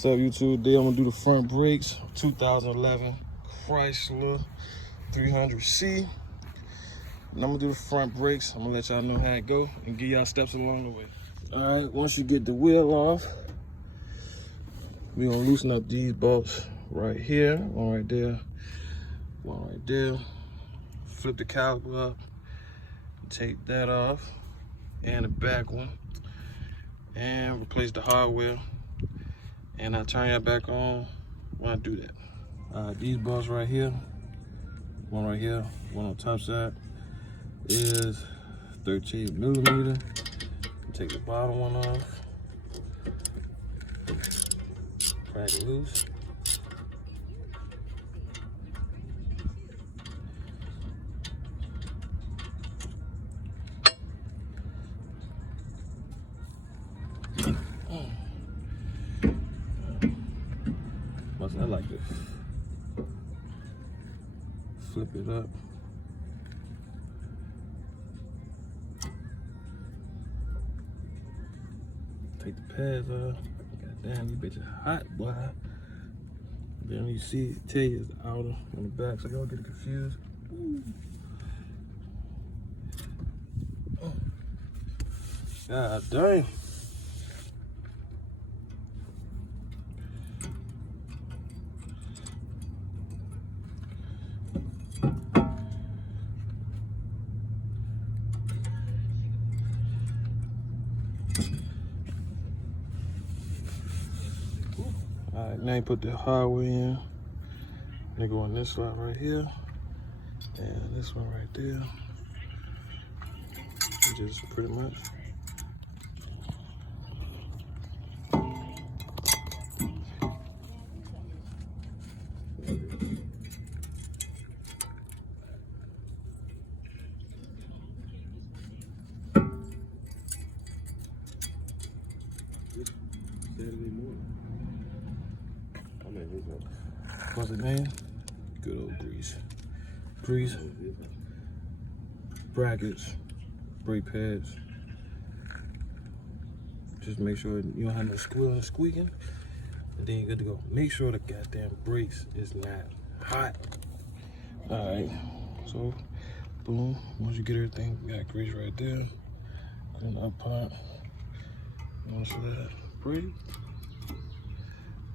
What's up, YouTube? Today I'm gonna do the front brakes. 2011 Chrysler 300C. And I'm gonna do the front brakes. I'm gonna let y'all know how it go and give y'all steps along the way. All right, once you get the wheel off, we're gonna loosen up these bolts right here, one right there, one right there. Flip the caliper up, take that off, and the back one, and replace the hardware. And I turn that back on when I do that. These bolts right here, one on top side, is 13 millimeter. Take the bottom one off, crack it loose. I like to flip it up. Take the pads off. God damn, these bitches hot, boy. Then you see, tell you it's the outer on the back, so y'all get confused. God dang. Alright, now you put the hardware in. They go on this slot right here, and this one right there. Just pretty much. What's the name? Good old grease. Grease, brackets, brake pads. Just make sure you don't have no squealing and squeaking, and then you're good to go. Make sure the goddamn brakes is not hot. All right, so boom. Once you get everything, you got grease right there. Then up pump. Once that brake,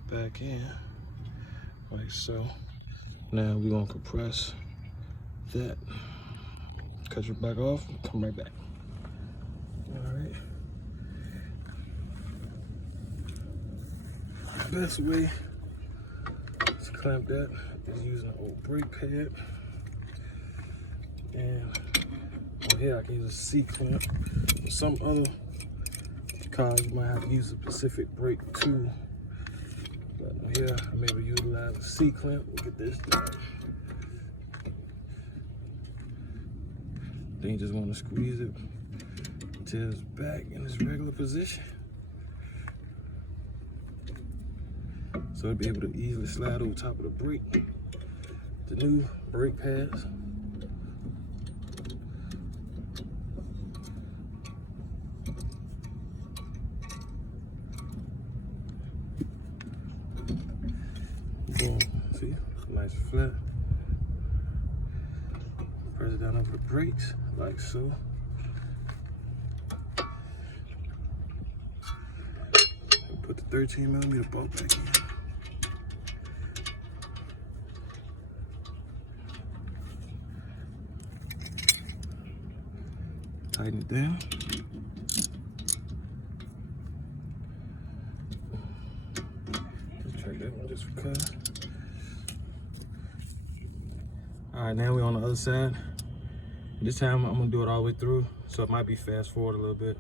back in. Like so. Now we're gonna compress that. Cut your back off, come right back. Alright. The best way to clamp that is using an old brake pad. And on here I can use a C-clamp. For some other cars you might have to use a specific brake tool. But here I'm able to utilize a C-clamp. Look at this done. Then you just want to squeeze it until it's back in its regular position. So it'll be able to easily slide over top of the brake. The new brake pads. Boom, see, nice flat. Press it down over the brakes, like so. And put the 13 millimeter bolt back in. Tighten it down. Just check that one just for cut. All right, now we're on the other side. This time I'm gonna do it all the way through, so it might be fast forward a little bit.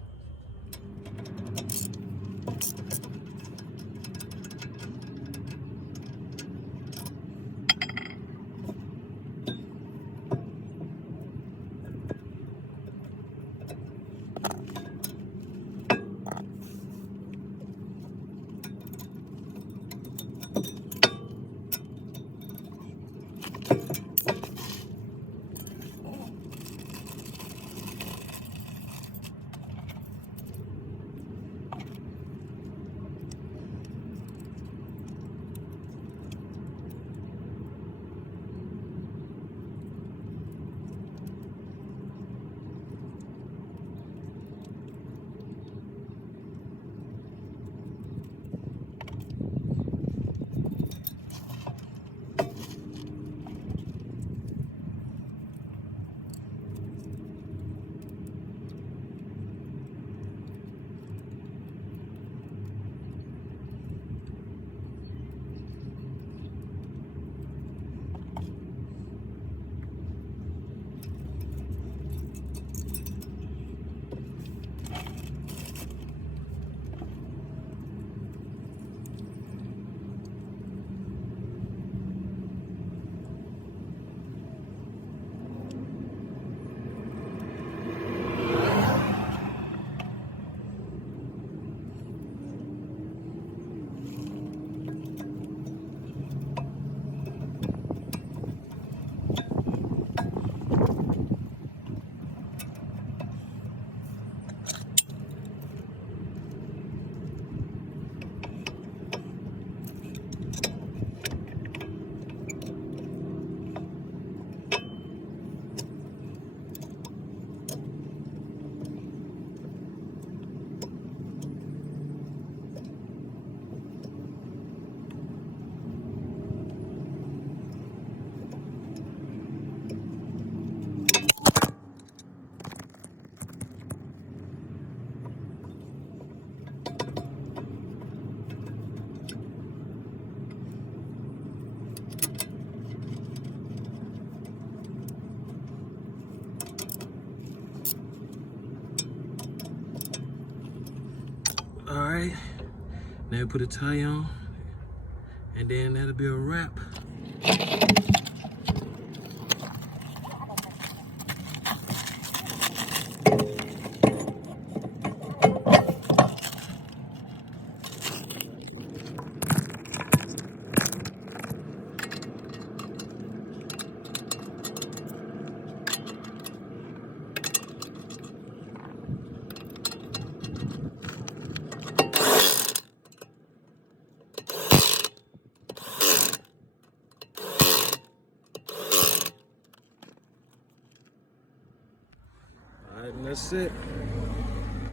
ahead and put a tie on, and then that'll be a wrap. All right, and that's it.